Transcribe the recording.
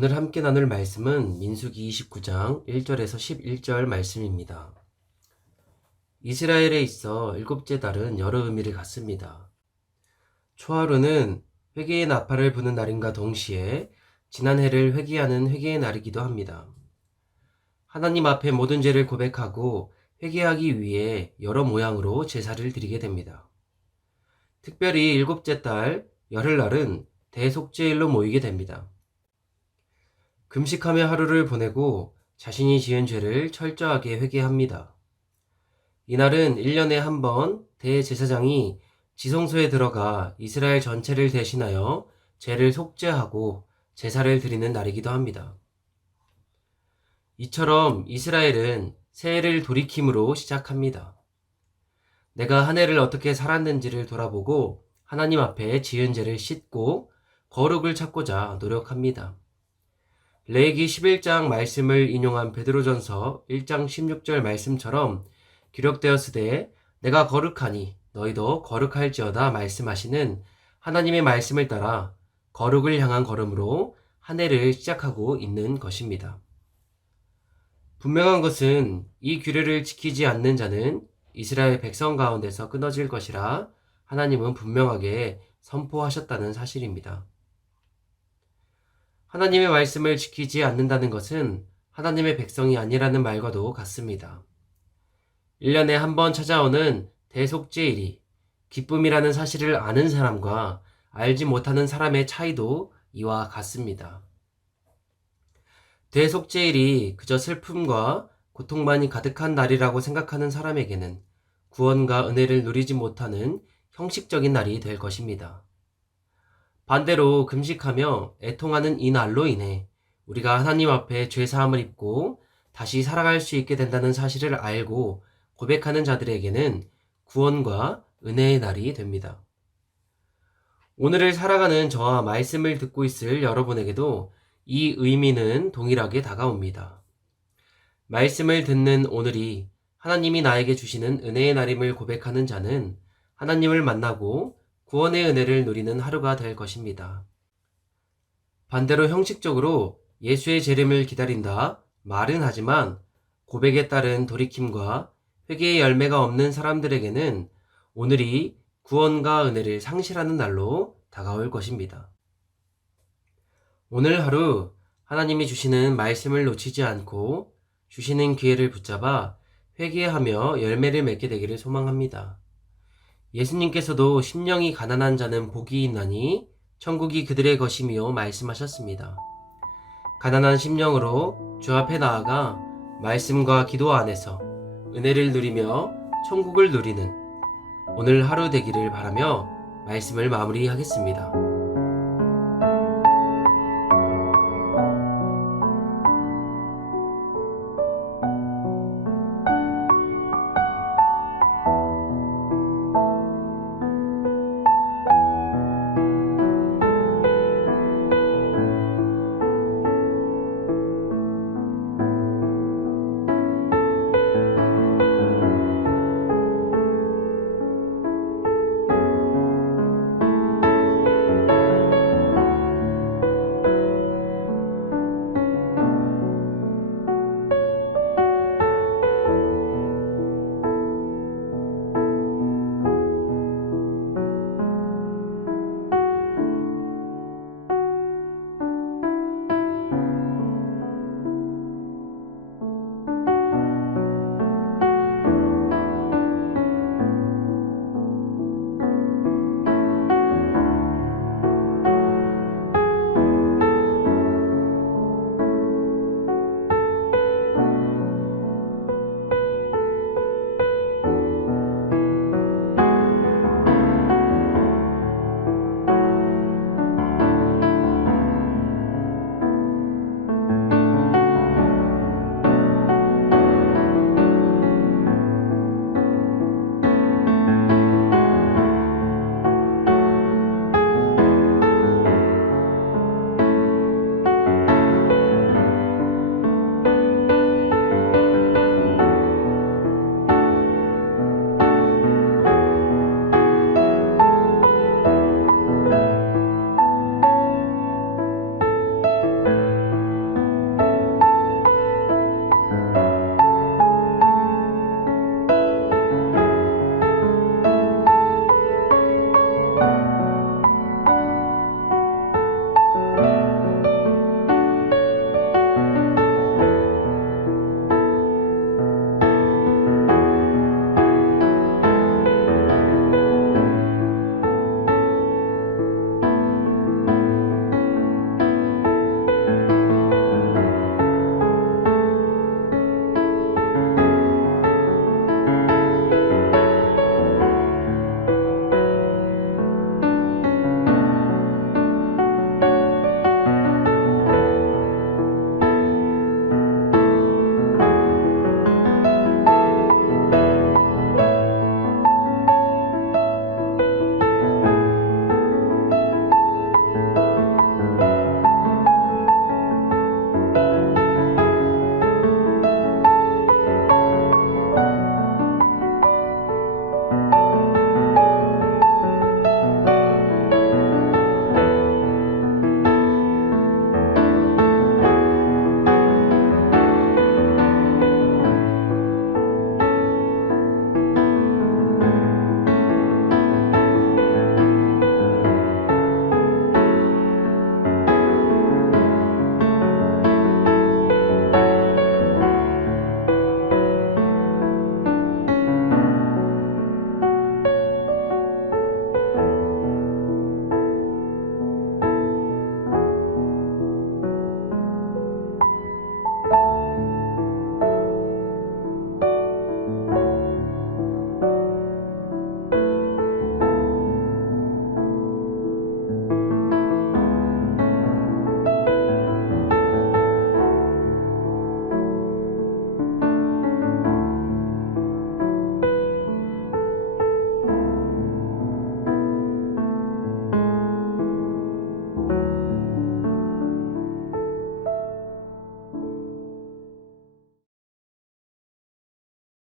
오늘 함께 나눌 말씀은 민수기 29장 1절에서 11절 말씀입니다. 이스라엘에 있어 일곱째 달은 여러 의미를 갖습니다. 초하루는 회개의 나팔을 부는 날인가 동시에 지난 해를 회개하는 회개의 날이기도 합니다. 하나님 앞에 모든 죄를 고백하고 회개하기 위해 여러 모양으로 제사를 드리게 됩니다. 특별히 일곱째 달 열흘날은 대속죄일로 모이게 됩니다. 금식하며 하루를 보내고 자신이 지은 죄를 철저하게 회개합니다. 이날은 1년에 한 번 대제사장이 지성소에 들어가 이스라엘 전체를 대신하여 죄를 속죄하고 제사를 드리는 날이기도 합니다. 이처럼 이스라엘은 새해를 돌이킴으로 시작합니다. 내가 한 해를 어떻게 살았는지를 돌아보고 하나님 앞에 지은 죄를 씻고 거룩을 찾고자 노력합니다. 레이기 11장 말씀을 인용한 베드로전서 1장 16절 말씀처럼 기록되었으되 내가 거룩하니 너희도 거룩할지어다 말씀하시는 하나님의 말씀을 따라 거룩을 향한 걸음으로 한 해를 시작하고 있는 것입니다. 분명한 것은 이 규례를 지키지 않는 자는 이스라엘 백성 가운데서 끊어질 것이라 하나님은 분명하게 선포하셨다는 사실입니다. 하나님의 말씀을 지키지 않는다는 것은 하나님의 백성이 아니라는 말과도 같습니다. 1년에 한 번 찾아오는 대속죄일이 기쁨이라는 사실을 아는 사람과 알지 못하는 사람의 차이도 이와 같습니다. 대속죄일이 그저 슬픔과 고통만이 가득한 날이라고 생각하는 사람에게는 구원과 은혜를 누리지 못하는 형식적인 날이 될 것입니다. 반대로 금식하며 애통하는 이 날로 인해 우리가 하나님 앞에 죄 사함을 입고 다시 살아갈 수 있게 된다는 사실을 알고 고백하는 자들에게는 구원과 은혜의 날이 됩니다. 오늘을 살아가는 저와 말씀을 듣고 있을 여러분에게도 이 의미는 동일하게 다가옵니다. 말씀을 듣는 오늘이 하나님이 나에게 주시는 은혜의 날임을 고백하는 자는 하나님을 만나고 구원의 은혜를 누리는 하루가 될 것입니다. 반대로 형식적으로 예수의 재림을 기다린다 말은 하지만 고백에 따른 돌이킴과 회개의 열매가 없는 사람들에게는 오늘이 구원과 은혜를 상실하는 날로 다가올 것입니다. 오늘 하루 하나님이 주시는 말씀을 놓치지 않고 주시는 기회를 붙잡아 회개하며 열매를 맺게 되기를 소망합니다. 예수님께서도 심령이 가난한 자는 복이 있나니 천국이 그들의 것이며 말씀하셨습니다. 가난한 심령으로 주 앞에 나아가 말씀과 기도 안에서 은혜를 누리며 천국을 누리는 오늘 하루 되기를 바라며 말씀을 마무리하겠습니다.